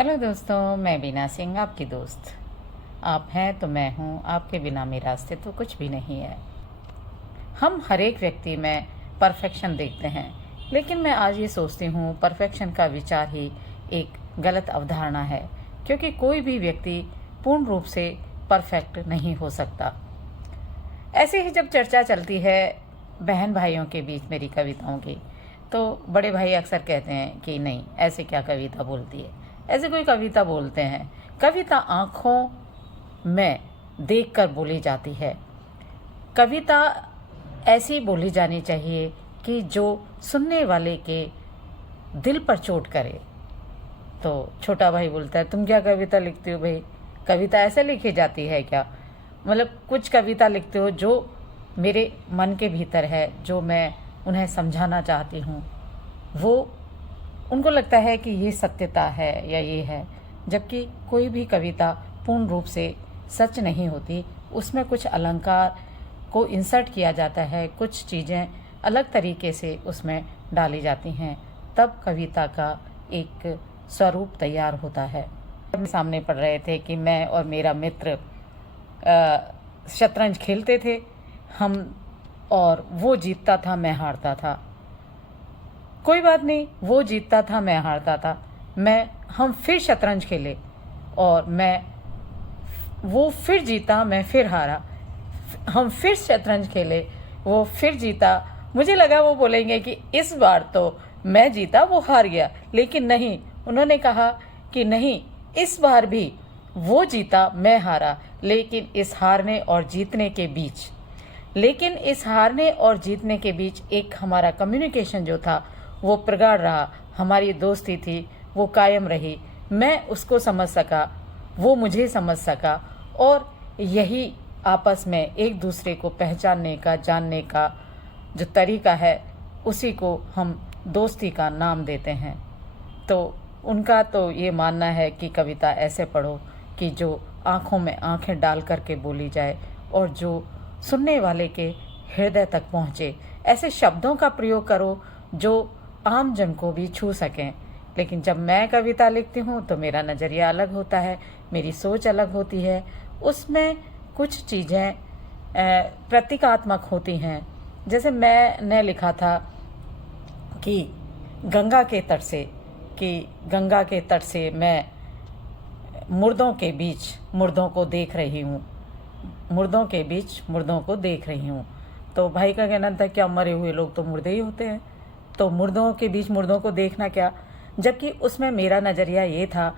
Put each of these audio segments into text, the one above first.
Hello दोस्तों, मैं बीना सिंह आपकी दोस्त। आप हैं तो मैं हूँ, आपके बिना मेरा अस्तित्व कुछ भी नहीं है। हम हर एक व्यक्ति में परफेक्शन देखते हैं, लेकिन मैं आज ये सोचती हूँ परफेक्शन का विचार ही एक गलत अवधारणा है, क्योंकि कोई भी व्यक्ति पूर्ण रूप से परफेक्ट नहीं हो सकता। ऐसे ही जब चर्चा चलती है बहन भाइयों के बीच मेरी कविताओं की, तो बड़े भाई अक्सर कहते हैं कि नहीं, ऐसे क्या कविता बोलती है, ऐसे कोई कविता बोलते हैं। कविता आँखों में देखकर बोली जाती है। कविता ऐसी बोली जानी चाहिए कि जो सुनने वाले के दिल पर चोट करे। तो छोटा भाई बोलता है, तुम क्या कविता लिखती हो भाई? कविता ऐसे लिखी जाती है क्या? मतलब कुछ कविता लिखते हो जो मेरे मन के भीतर है, जो मैं उन्हें समझाना चाहती हूँ, वो उनको लगता है कि ये सत्यता है या ये है। जबकि कोई भी कविता पूर्ण रूप से सच नहीं होती। उसमें कुछ अलंकार को इंसर्ट किया जाता है, कुछ चीज़ें अलग तरीके से उसमें डाली जाती हैं, तब कविता का एक स्वरूप तैयार होता है। सामने पढ़ रहे थे कि मैं और मेरा मित्र शतरंज खेलते थे हम, और वो जीतता था, मैं हारता था। कोई बात नहीं, वो जीतता था, मैं हारता था। हम फिर शतरंज खेले और वो फिर जीता, मैं फिर हारा। हम फिर शतरंज खेले, वो फिर जीता। मुझे लगा वो बोलेंगे कि इस बार तो मैं जीता, वो हार गया, लेकिन नहीं, उन्होंने कहा कि नहीं, इस बार भी वो जीता, मैं हारा। लेकिन इस हारने और जीतने के बीच एक हमारा कम्युनिकेशन जो था वो प्रगाढ़ रहा। हमारी दोस्ती थी, वो कायम रही। मैं उसको समझ सका, वो मुझे समझ सका, और यही आपस में एक दूसरे को पहचानने का, जानने का जो तरीका है, उसी को हम दोस्ती का नाम देते हैं। तो उनका तो ये मानना है कि कविता ऐसे पढ़ो कि जो आँखों में आँखें डाल करके बोली जाए और जो सुनने वाले के हृदय तक पहुँचे। ऐसे शब्दों का प्रयोग करो जो आम जन को भी छू सकें। लेकिन जब मैं कविता लिखती हूँ तो मेरा नज़रिया अलग होता है, मेरी सोच अलग होती है। उसमें कुछ चीज़ें प्रतीकात्मक होती हैं। जैसे मैंने लिखा था कि गंगा के तट से मैं मुर्दों के बीच मुर्दों को देख रही हूँ। तो भाई का कहना था, क्या मरे हुए लोग तो मुर्दे ही होते हैं, तो मुर्दों के बीच मुर्दों को देखना क्या? जबकि उसमें मेरा नज़रिया ये था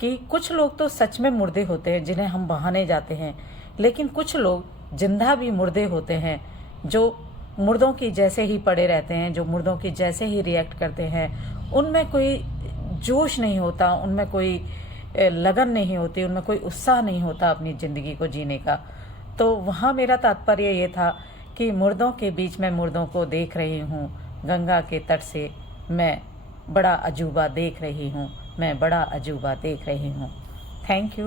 कि कुछ लोग तो सच में मुर्दे होते हैं जिन्हें हम बहाने जाते हैं, लेकिन कुछ लोग जिंदा भी मुर्दे होते हैं जो मुर्दों की जैसे ही पड़े रहते हैं, जो मुर्दों की जैसे ही रिएक्ट करते हैं। उनमें कोई जोश नहीं होता, उनमें कोई लगन नहीं होती, उनमें कोई उत्साह नहीं होता अपनी ज़िंदगी को जीने का। तो वहाँ मेरा तात्पर्य ये था कि मुर्दों के बीच में मुर्दों को देख रही हूँ, गंगा के तट से मैं बड़ा अजूबा देख रही हूँ। Thank you.